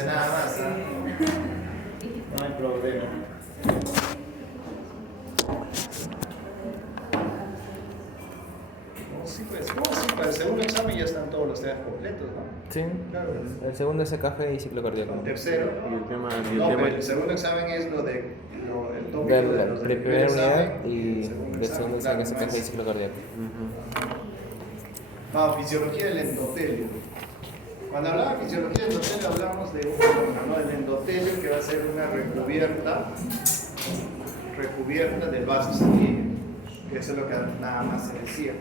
dice nada más, ¿ah? No hay problema. Sí, pues, no, sí, para el segundo examen ya están todos los temas completos, ¿no? Sí, Claro. el segundo es café y ciclo cardíaco. El tercero, Y el tema, pero el segundo examen es el tópico De de la los del de primer primera unidad examen y el segundo del segundo examen es claro, café y ciclo cardíaco. Fisiología del endotelio. Cuando hablaba de fisiología del endotelio hablamos de un fenómeno, ¿no? El endotelio que va a ser una recubierta del vaso sanguíneo. Eso es lo que nada más se decía.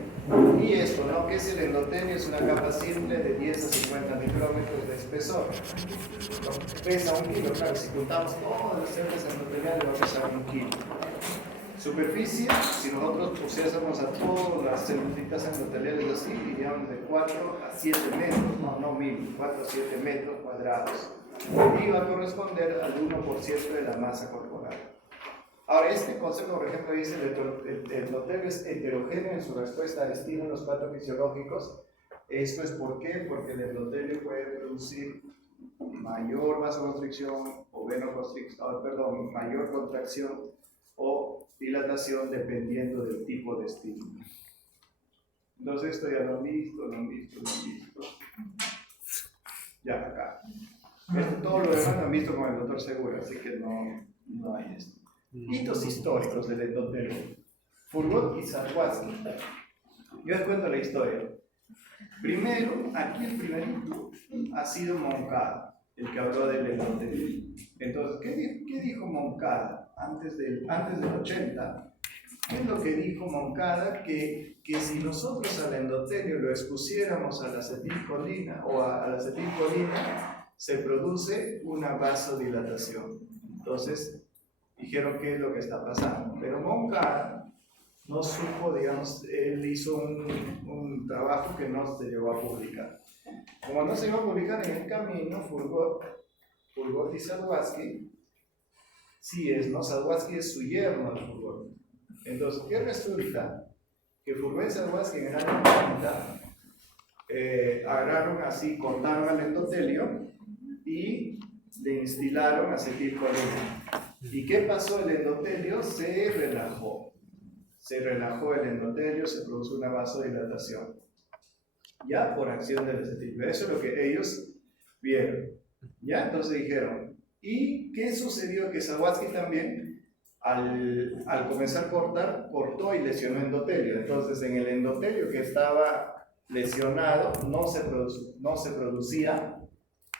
Y esto, ¿no? ¿Qué es el endotelio? Es una capa simple de 10 a 50 micrómetros de espesor. Pesa 1 kilo, claro, si juntamos todas las células endoteliales va a pesar 1 kilo. Superficie, si nosotros pusiésemos a todas las células endoteliales así, iríamos de 4 a 7 metros, no 1000, 4 a 7 metros cuadrados. Y va a corresponder al 1% de la masa corporal. Ahora, este concepto, por ejemplo, dice el endotelio es heterogéneo en su respuesta a estímulos patofisiológicos. Esto es ¿por qué? Porque el endotelio puede producir mayor vasoconstricción o mayor contracción o dilatación dependiendo del tipo de estímulo. Entonces, esto ya lo han visto. Ya acá. Todo lo demás lo han visto con el doctor Segura, así que no hay esto. Hitos históricos del endotelio. Furgot y Sadowski. Yo les cuento la historia. Primero, aquí el primerito ha sido Moncada, el que habló del endotelio. Entonces, ¿qué dijo Moncada antes del 80? ¿Qué es lo que dijo Moncada? Que si nosotros al endotelio lo expusiéramos a la acetilcolina o a la acetilcolina, se produce una vasodilatación. Entonces, dijeron qué es lo que está pasando. Pero Moncada no supo, digamos, él hizo un trabajo que no se llegó a publicar. Como no se llegó a publicar en el camino, Furgot y Sadowski, Sadowski es su yerno de Furgot. Entonces, ¿qué resulta? Que Furgot y Sadowski en el año 90 agarraron así, cortaron el endotelio y le instilaron acetilcolina. ¿Y qué pasó? El endotelio se relajó el endotelio, se produjo una vasodilatación, ya por acción del acetilcolina. Eso es lo que ellos vieron. Ya, entonces dijeron, ¿y qué sucedió? Que Sadowski también, al comenzar a cortar, cortó y lesionó endotelio. Entonces, en el endotelio que estaba lesionado, no se producía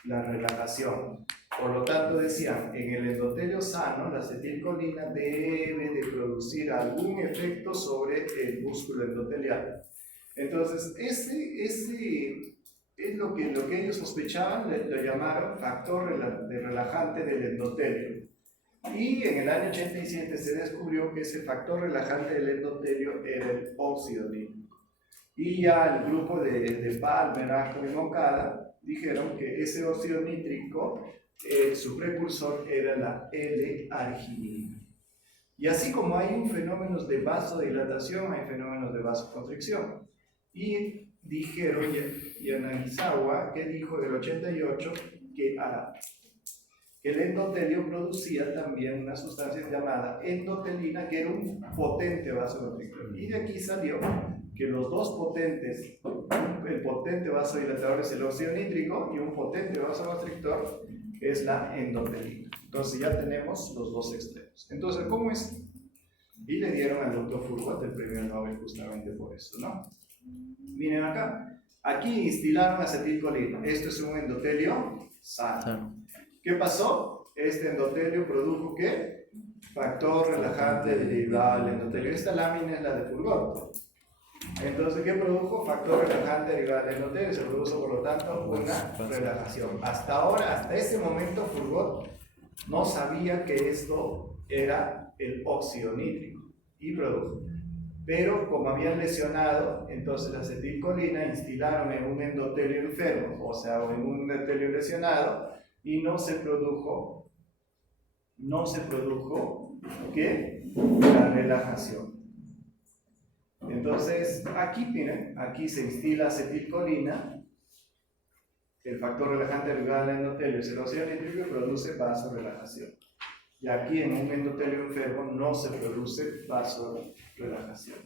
la relajación. Por lo tanto, decían, en el endotelio sano, la acetilcolina debe de producir algún efecto sobre el músculo endotelial. Entonces, ese es lo que ellos sospechaban, lo llamaron factor relajante del endotelio. Y en el año 87 se descubrió que ese factor relajante del endotelio era el óxido nítrico. Y ya el grupo de Palmer, Acton y Moncada dijeron que ese óxido nítrico, su precursor era la L-arginina. Y así como hay fenómenos de vasodilatación, hay fenómenos de vasoconstricción. Y dijeron, Yanagisawa, que dijo del 88, que el endotelio producía también una sustancia llamada endotelina, que era un potente vasoconstrictor. Y de aquí salió que los dos potentes, el potente vasodilatador es el óxido nítrico y un potente vasoconstrictor es la endotelina. Entonces ya tenemos los dos extremos. Entonces, ¿cómo es? Y le dieron al doctor Furgot el premio Nobel justamente por eso, ¿no? Miren acá, aquí instilaron acetilcolina. Esto es un endotelio sano. ¿Qué pasó? Este endotelio produjo ¿qué? Factor relajante derivado del endotelio. Esta lámina es la de Furgot. Entonces, ¿qué produjo? Factor relajante derivado del endotelio. Se produjo, por lo tanto, una relajación. Hasta ahora, hasta ese momento, Furgot no sabía que esto era el óxido nítrico y produjo. Pero como habían lesionado, entonces la acetilcolina instilaron en un endotelio enfermo, o sea, en un endotelio lesionado, y no se produjo ¿qué? La relajación. Entonces, aquí miren, aquí se instila acetilcolina el factor relajante derivado del endotelio es el óxido nítrico y produce vasorelajación. Y aquí en un endotelio enfermo no se produce vasorelajación.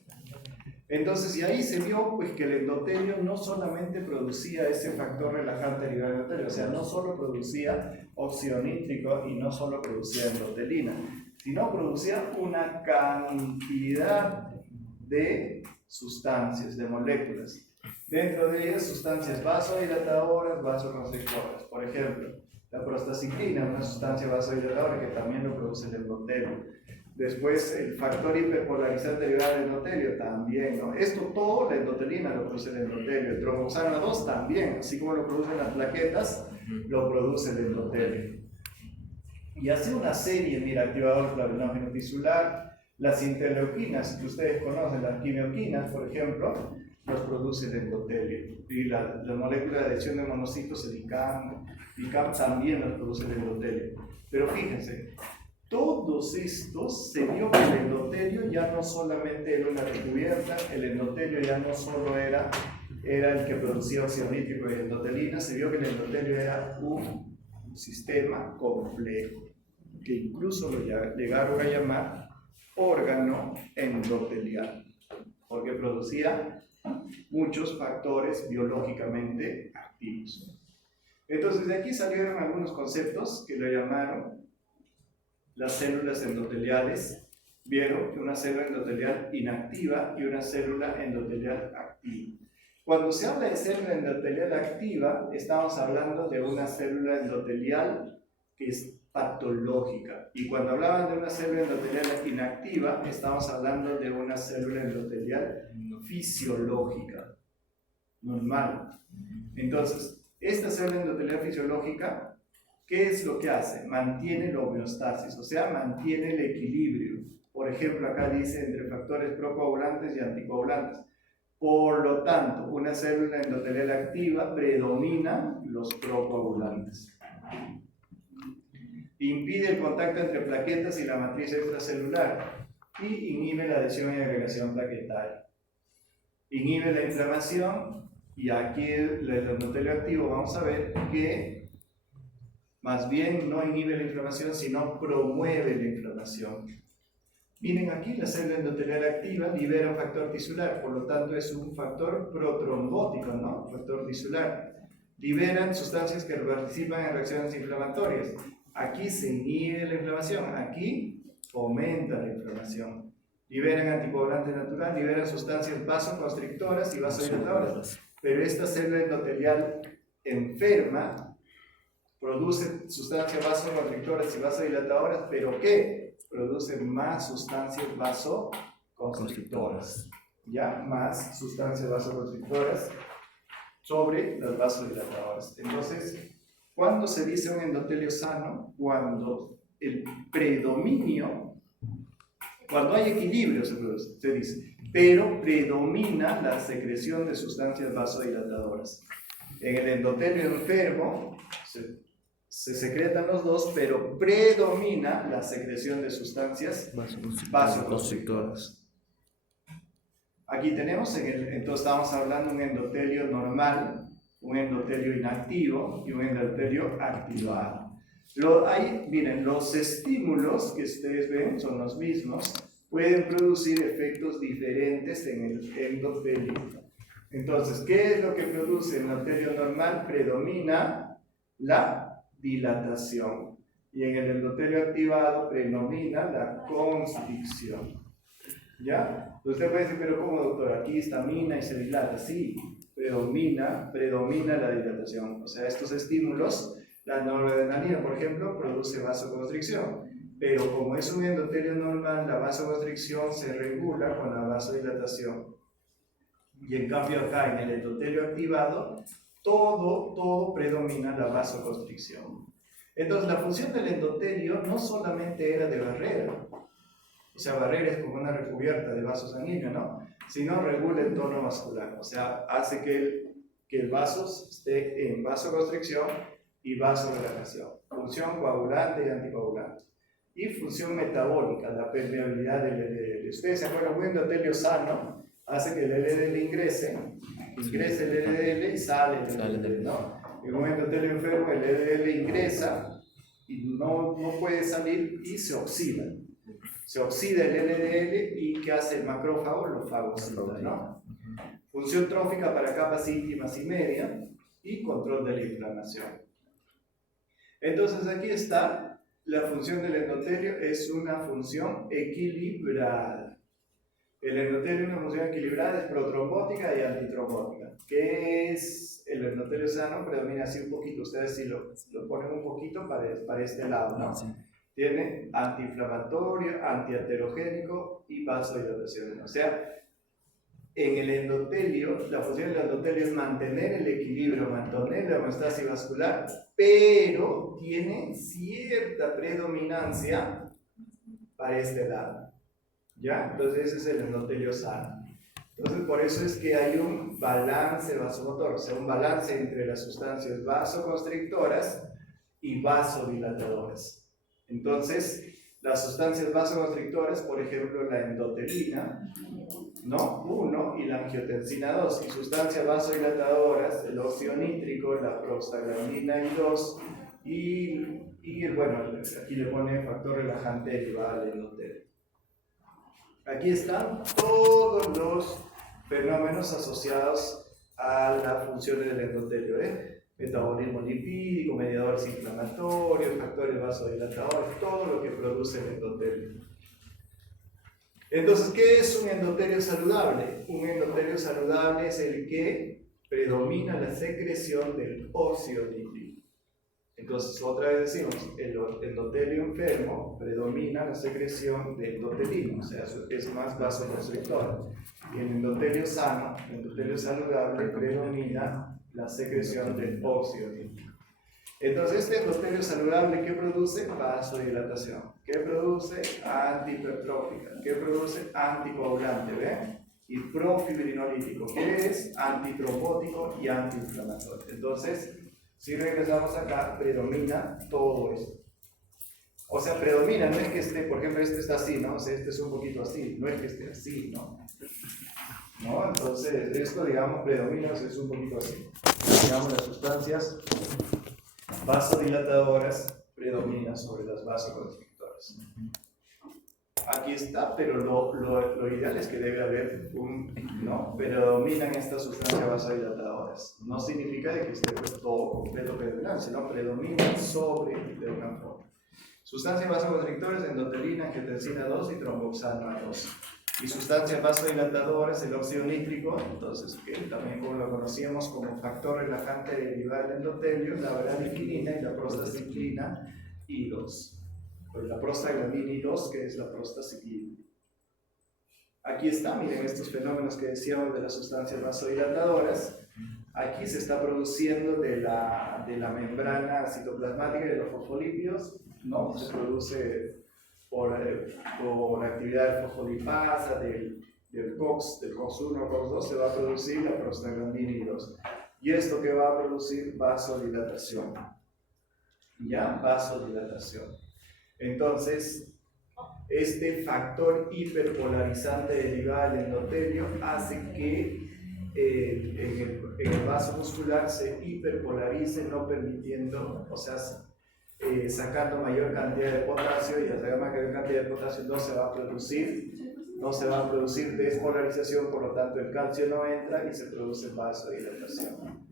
Entonces, y ahí se vio pues, que el endotelio no solamente producía ese factor relajante derivado del endotelio, o sea, no solo producía óxido nítrico y no solo producía endotelina, sino producía una cantidad de sustancias, de moléculas. Dentro de ellas, sustancias vasodilatadoras, vasoconstrictoras. Por ejemplo, la prostaciclina, una sustancia vasodilatadora que también lo produce el endotelio. Después, el factor hiperpolarizante derivado del endotelio también, ¿no? Esto todo, la endotelina lo produce el endotelio. El tromboxano 2 también, así como lo producen las plaquetas, lo produce el endotelio. Y hace una serie, mira, activador flavinógeno tisular, las interleuquinas que ustedes conocen, las quimioquinas, por ejemplo, los produce el endotelio. Y la molécula de adhesión de monocitos, el ICAM también los produce el endotelio. Pero fíjense, todos estos se vio que el endotelio ya no solamente era una recubierta, el endotelio ya no solo era el que producía óxido nítrico y endotelina, se vio que el endotelio era un sistema complejo, que incluso lo llegaron a llamar órgano endotelial, porque producía muchos factores biológicamente activos. Entonces de aquí salieron algunos conceptos que lo llamaron las células endoteliales. Vieron que una célula endotelial inactiva y una célula endotelial activa. Cuando se habla de célula endotelial activa, estamos hablando de una célula endotelial que es patológica. Y cuando hablaban de una célula endotelial inactiva, estamos hablando de una célula endotelial fisiológica, normal. Entonces, esta célula endotelial fisiológica, ¿qué es lo que hace? Mantiene la homeostasis, o sea, mantiene el equilibrio. Por ejemplo, acá dice entre factores procoagulantes y anticoagulantes. Por lo tanto, una célula endotelial activa predomina los procoagulantes. Impide el contacto entre plaquetas y la matriz extracelular y inhibe la adhesión y agregación plaquetaria. Inhibe la inflamación, y aquí el endotelio activo vamos a ver que más bien no inhibe la inflamación, sino promueve la inflamación. Miren aquí, la célula endotelial activa libera un factor tisular, por lo tanto es un factor protrombótico, ¿no? Factor tisular. Liberan sustancias que participan en reacciones inflamatorias. Aquí se inhibe la inflamación, aquí fomenta la inflamación. Liberan anticoagulante natural, liberan sustancias vasoconstrictoras y vasodilatadoras. Pero esta célula endotelial enferma produce sustancias vasoconstrictoras y vasodilatadoras, ¿pero qué? Produce más sustancias vasoconstrictoras. ¿Ya? Más sustancias vasoconstrictoras sobre las vasodilatadoras. Entonces, ¿cuándo se dice un endotelio sano? Cuando el predominio, cuando hay equilibrio se dice, pero predomina la secreción de sustancias vasodilatadoras. En el endotelio enfermo se secretan los dos, pero predomina la secreción de sustancias vasoconstrictoras. Aquí tenemos, entonces estamos hablando de un endotelio normal, un endotelio inactivo y un endotelio activado. Miren, los estímulos que ustedes ven son los mismos, pueden producir efectos diferentes en el endotelio. Entonces, ¿qué es lo que produce el endotelio normal? Predomina la dilatación. Y en el endotelio activado predomina la constricción. ¿Ya? Usted puede decir, pero ¿cómo, doctor? Aquí estamina y se dilata. Sí, predomina la dilatación. O sea, estos estímulos, la noradrenalina, por ejemplo, produce vasoconstricción. Pero como es un endotelio normal, la vasoconstricción se regula con la vasodilatación. Y en cambio acá, en el endotelio activado, todo predomina la vasoconstricción. Entonces, la función del endotelio no solamente era de barrera, o sea, barrera es como una recubierta de vaso sanguíneo, ¿no? Sino regula el tono vascular, o sea, hace que el vaso esté en vasoconstricción y vasodilatación. Función coagulante y anticoagulante. Y función metabólica, la permeabilidad del LDL. Ustedes se acuerdan, un endotelio sano hace que el LDL ingrese el LDL y sale el LDL, ¿no? En un endotelio enfermo el LDL ingresa y no puede salir y se oxida. Se oxida el LDL y ¿qué hace el macrófago? Lo fagocita, ¿no? Función trófica para capas íntimas y media y control de la inflamación. Entonces aquí está, la función del endotelio es una función equilibrada. El endotelio es una función equilibrada, es protrombótica y antitrombótica. ¿Qué es el endotelio sano? Predomina así un poquito, ustedes si lo ponen un poquito para este lado, ¿no? Sí. Tiene antiinflamatorio, antiaterogénico y vasodilatación. O sea, en el endotelio, la función del endotelio es mantener el equilibrio, mantener la homeostasis vascular, pero tiene cierta predominancia para este lado. ¿Ya? Entonces ese es el endotelio sano. Entonces por eso es que hay un balance vasomotor, o sea, un balance entre las sustancias vasoconstrictoras y vasodilatadoras. Entonces, las sustancias vasoconstrictoras, por ejemplo, la endotelina, ¿no? 1 y la angiotensina 2, y sustancias vasodilatadoras, el óxido nítrico, la prostaglandina I2 y bueno, aquí le pone factor relajante derivado del endotelio. Aquí están todos los fenómenos asociados a la función del endotelio, metabolismo lipídico, mediadores inflamatorios, factores vasodilatadores, todo lo que produce el endotelio. Entonces, ¿qué es un endotelio saludable? Un endotelio saludable es el que predomina la secreción del óxido nítrico. Entonces, otra vez decimos, el endotelio enfermo predomina la secreción de endotelina, o sea, es más vasoconstrictor. Y el endotelio sano, el endotelio saludable, predomina la secreción del óxido nítrico. Entonces, este endotelio saludable, ¿qué produce? Vasodilatación. ¿Qué produce? Antihipertrófica. ¿Qué produce? Anticoagulante, ¿ven? Y profibrinolítico, que es antitrombótico y antiinflamatorio. Entonces, si regresamos acá, predomina todo esto. O sea, predomina, no es que esté, por ejemplo, este está así, ¿no? O sea, este es un poquito así, no es que esté así, ¿no? ¿No? Entonces, esto, digamos, predomina, o sea, es un poquito así. Digamos, las sustancias vasodilatadoras predominan sobre las vasoconstrictoras. Aquí está, pero lo ideal es que debe haber ¿no? Predominan estas sustancias vasodilatadoras. No significa que esté pues, todo completo predominante, sino predominan sobre de una forma. Sustancias vasoconstrictoras, endotelina, angiotensina 2 y tromboxano 2. Y sustancias vasodilatadoras, el óxido nítrico, entonces, que también como lo conocíamos como factor relajante derivado del endotelio, la bradiquinina y la prostaciclina I2. Pues la prostaglandina I2, que es la prostaciclina. Aquí está, miren estos fenómenos que decíamos de las sustancias vasodilatadoras. Aquí se está produciendo de la membrana citoplasmática y de los fosfolípidos, ¿no? Se produce por actividad de fosfolipasa, del COX, del COX-1, COX-2, se va a producir la prostaglandina I2. ¿Y esto que va a producir? Vasodilatación. ¿Ya? Vasodilatación. Entonces, este factor hiperpolarizante derivado del endotelio hace que en el vaso muscular se hiperpolarice, no permitiendo, o sea, sacando mayor cantidad de potasio, y al sacar mayor cantidad de potasio no se va a producir despolarización, por lo tanto el calcio no entra y se produce vasodilatación.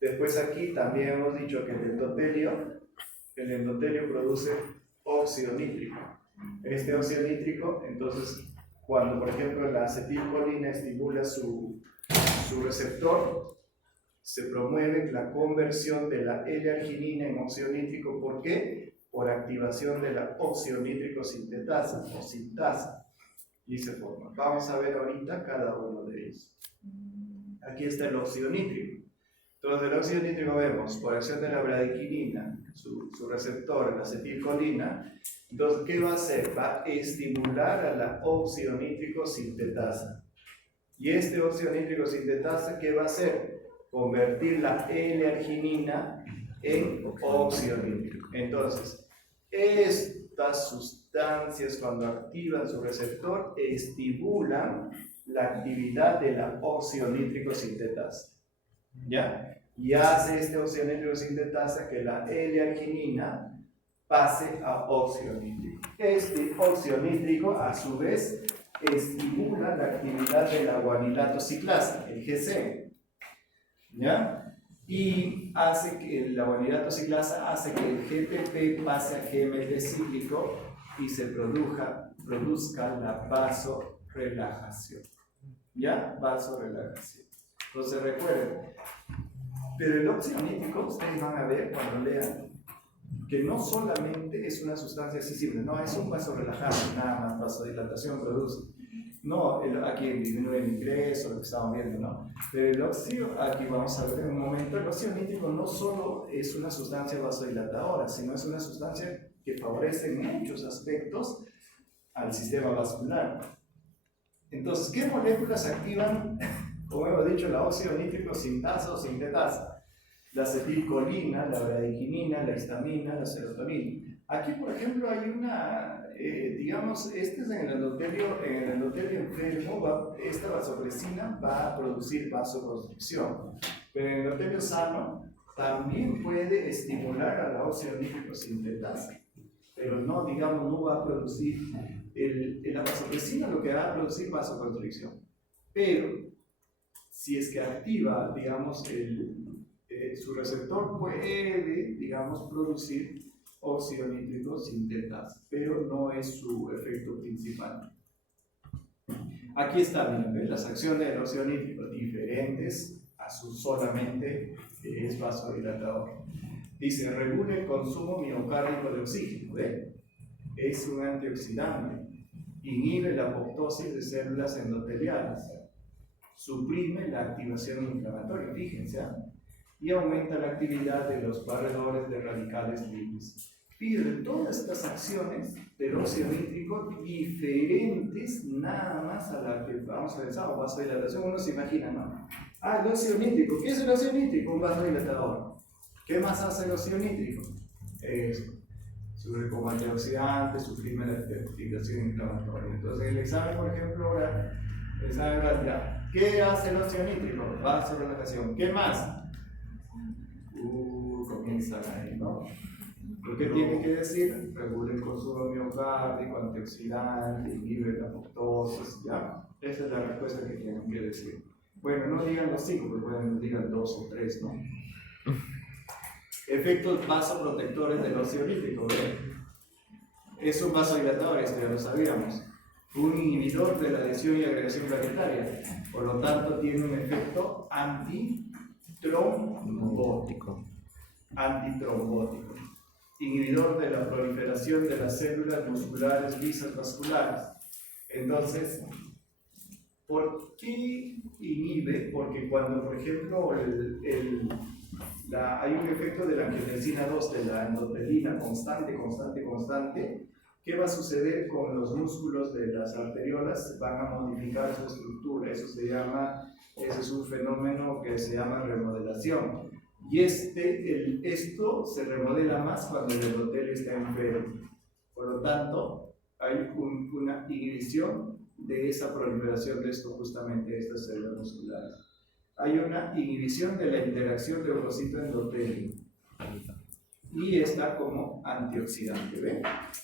Después aquí también hemos dicho que el endotelio produce óxido nítrico. Este óxido nítrico, entonces, cuando por ejemplo la acetilcolina estimula su receptor, se promueve la conversión de la L-arginina en óxido nítrico. ¿Por qué? Por activación de la óxido nítrico sintetasa o sintasa. Y se forma. Vamos a ver ahorita cada uno de ellos. Aquí está el óxido nítrico. Entonces, el óxido nítrico vemos por acción de la bradiquinina, su receptor, la acetilcolina. Entonces, ¿qué va a hacer? Va a estimular a la óxido nítrico sintetasa. Y este óxido nítrico sintetasa, ¿qué va a hacer? Convertir la L-arginina en óxido nítrico. Entonces, estas sustancias cuando activan su receptor estimulan la actividad de la óxido nítrico sintetasa. ¿Ya? y hace este óxido nítrico sintetasa que la L-arginina pase a óxido nítrico. Este óxido nítrico, a su vez, estimula la actividad de la guanilato ciclasa, el GC, ¿ya? Y hace que la guanilato ciclasa hace que el GTP pase a GMT cíclico y se produzca la vasorelajación, ¿ya? Vasorelajación. Entonces recuerden, pero el óxido nítrico, ustedes van a ver cuando lean, que no solamente es una sustancia accesible, no es un vasorelajante, nada más, vasodilatación produce. No, aquí disminuye el ingreso, lo que estamos viendo, ¿no? Pero el óxido, aquí vamos a ver en un momento, el óxido nítrico no solo es una sustancia vasodilatadora, sino es una sustancia que favorece en muchos aspectos al sistema vascular. Entonces, ¿qué moléculas activan, como hemos dicho, la óxido nítrico sintasa o sintetasa? La acetilcolina, la bradykinin, la histamina, la serotonina. Aquí, por ejemplo, hay una, digamos, este es en el endotelio enfermo, esta vasopresina va a producir vasoconstricción, pero en el endotelio sano también puede estimular a la óxido nítrico sintetasa, pero no, digamos, no va a producir, la vasopresina lo que va a producir vasoconstricción, pero si es que activa, digamos, su receptor puede, digamos, producir óxido nítrico sintetasa, pero no es su efecto principal. Aquí está, miren, las acciones del óxido nítrico diferentes a su solamente es vasodilatador. Dice, regula el consumo miocárdico de oxígeno, ¿ve? Es un antioxidante, inhibe la apoptosis de células endoteliales, suprime la activación inflamatoria, fíjense, y aumenta la actividad de los barredores de radicales libres. Fíjense, todas estas acciones del óxido nítrico diferentes nada más a la que vamos a pensar, vasodilatación, uno se imagina, ¿no? Ah, el óxido nítrico, ¿qué es el óxido nítrico? Un vasodilatador. ¿Qué más hace el óxido nítrico? Sube como antioxidante, suprime la activación inflamatoria. Entonces, el examen, por ejemplo, ahora, el examen oral, ¿qué hace el óxido nítrico? Vasorelajación. ¿Qué más? Comienzan ahí, ¿no? ¿Lo que tiene que decir? Regula el consumo miocárdico, antioxidante, inhibe la apoptosis, ¿ya? Esa es la respuesta que tienen que decir. Bueno, no digan los 5, pero pueden digan 2 o 3, ¿no? Efectos vasoprotectores del óxido nítrico, ¿ve? Es un vasodilatador, esto ya lo sabíamos. Un inhibidor de la adhesión y agregación plaquetaria, por lo tanto tiene un efecto antitrombótico. Inhibidor de la proliferación de las células musculares lisas vasculares. Entonces, ¿por qué inhibe? Porque cuando, por ejemplo, hay un efecto de la angiotensina 2, de la endotelina constante, ¿qué va a suceder con los músculos de las arteriolas? Van a modificar su estructura, ese es un fenómeno que se llama remodelación. Y esto se remodela más cuando el endotelio está enfermo. Por lo tanto, hay una inhibición de esa proliferación de justamente de estas células musculares. Hay una inhibición de la interacción de eurocito-endotelio. Y está como antioxidante, ¿ven?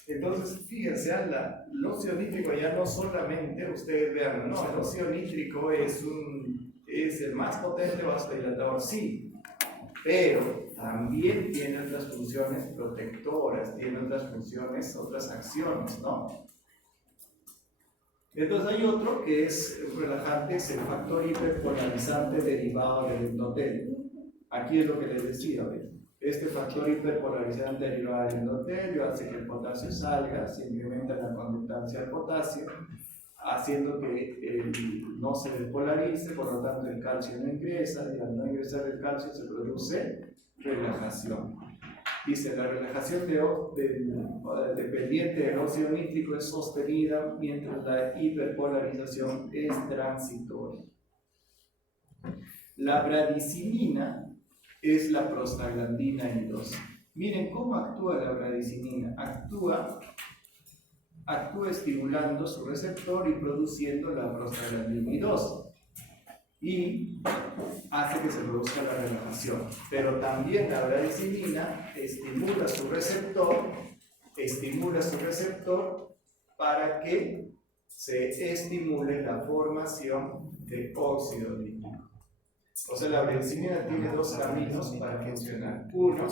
Entonces, fíjense, el óxido nítrico ya no solamente, ustedes vean, no, el óxido nítrico es el más potente vasodilatador, sí, pero también tiene otras funciones protectoras, tiene otras funciones, otras acciones, ¿no? Entonces hay otro que es relajante, es el factor hiperpolarizante derivado del endotelio. Aquí es lo que les decía, ¿ves? Este factor hiperpolarizante derivado del endotelio hace que el potasio salga, se incrementa la conductancia del potasio, haciendo que no se despolarice, por lo tanto el calcio no ingresa, y al no ingresar el calcio se produce relajación. Dice, la relajación dependiente del óxido nítrico es sostenida mientras la hiperpolarización es transitoria. La bradicinina es la prostaglandina I2. Miren cómo actúa la bradicinina. Actúa estimulando su receptor y produciendo la prostaglandina I2. y hace que se produzca la relajación. Pero también la bradicinina estimula su receptor para que se estimule la formación de óxido nítrico. O sea, la bradicinina tiene dos caminos para funcionar. Uno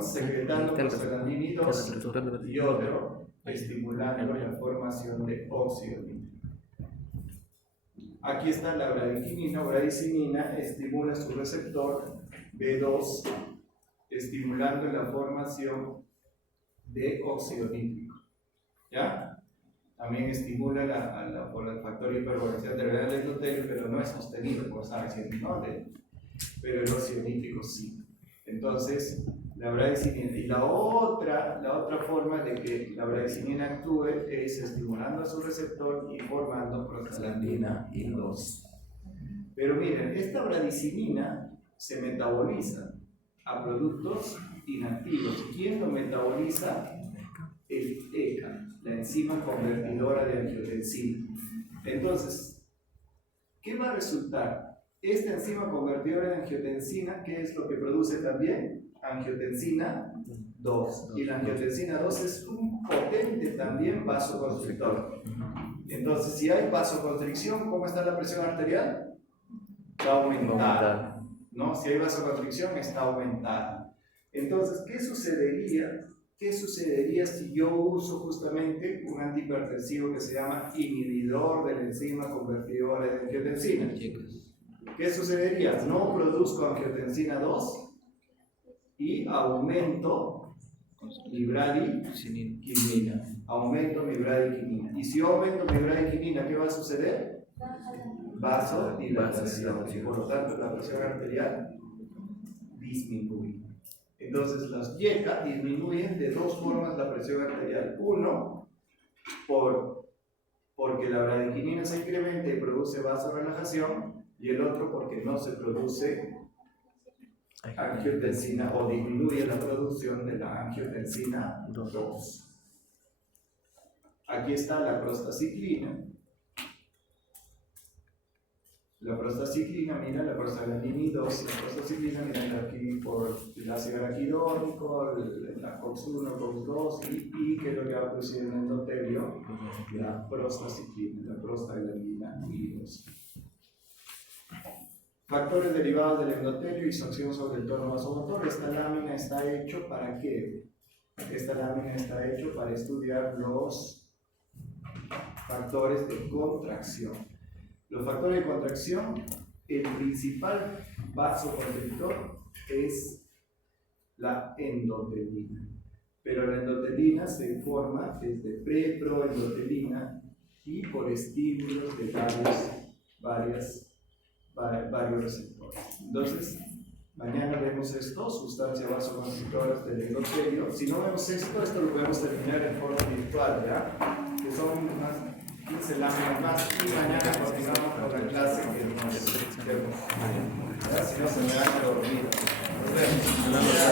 secretando prostaglandina 2 y otro estimulando la formación de óxido nítrico. Aquí está la bradicinina estimula su receptor B2, estimulando la formación de óxido nítrico. ¿Ya? También estimula por el factor hiperpolarizante del endotelio, pero no es sostenido por esa acción, ¿no? Pero el óxido nítrico sí. Entonces, la bradicinina. Y la otra forma de que la bradicinina actúe es estimulando a su receptor y formando prostaglandina 2. Pero miren, esta bradicinina se metaboliza a productos inactivos. ¿Quién lo metaboliza? El ECA, la enzima convertidora de angiotensina. Entonces, ¿qué va a resultar? Esta enzima convertidora de angiotensina, ¿qué es lo que produce también? Angiotensina 2. Y la angiotensina 2 es un potente también vasoconstrictor. Entonces, si hay vasoconstricción, ¿cómo está la presión arterial? Está aumentada. ¿No? Si hay vasoconstricción, está aumentada. Entonces, ¿qué sucedería si yo uso justamente un antihipertensivo que se llama inhibidor de la enzima convertidora de angiotensina? ¿Qué sucedería? No produzco angiotensina 2 y aumento mi bradiquinina. Y si yo aumento mi bradiquinina, ¿qué va a suceder? Vasodilatación. Y por lo tanto, la presión arterial disminuye. Entonces, las YECA disminuyen de dos formas la presión arterial. Uno, porque la bradiquinina se incrementa y produce vasorelajación, y el otro porque no se produce angiotensina o disminuye la producción de la angiotensina 2. Aquí está la prostaciclina. La prostaciclina, mira, la prostaglandina 2, la prostaciclina, mira aquí por el ácido araquidónico, la COX-1, COX-2 y que es lo que va a producir en el endotelio, la prostaciclina, la prostaglandina 2. Factores derivados del endotelio y su acción sobre el tono vasomotor. Esta lámina está hecho ¿para qué? Esta lámina está hecho para estudiar los factores de contracción. Los factores de contracción, el principal vasoconstrictor es la endotelina. Pero la endotelina se forma desde preproendotelina y por estímulos de varios receptores. Entonces, mañana vemos esto, sustancias vasoconstrictoras del endotelio. Si no vemos esto lo podemos terminar en forma virtual, ¿ya? Que son unas 15 láminas más y mañana continuamos con la clase que nos vemos. Si no se me van a dormir. Nos vemos.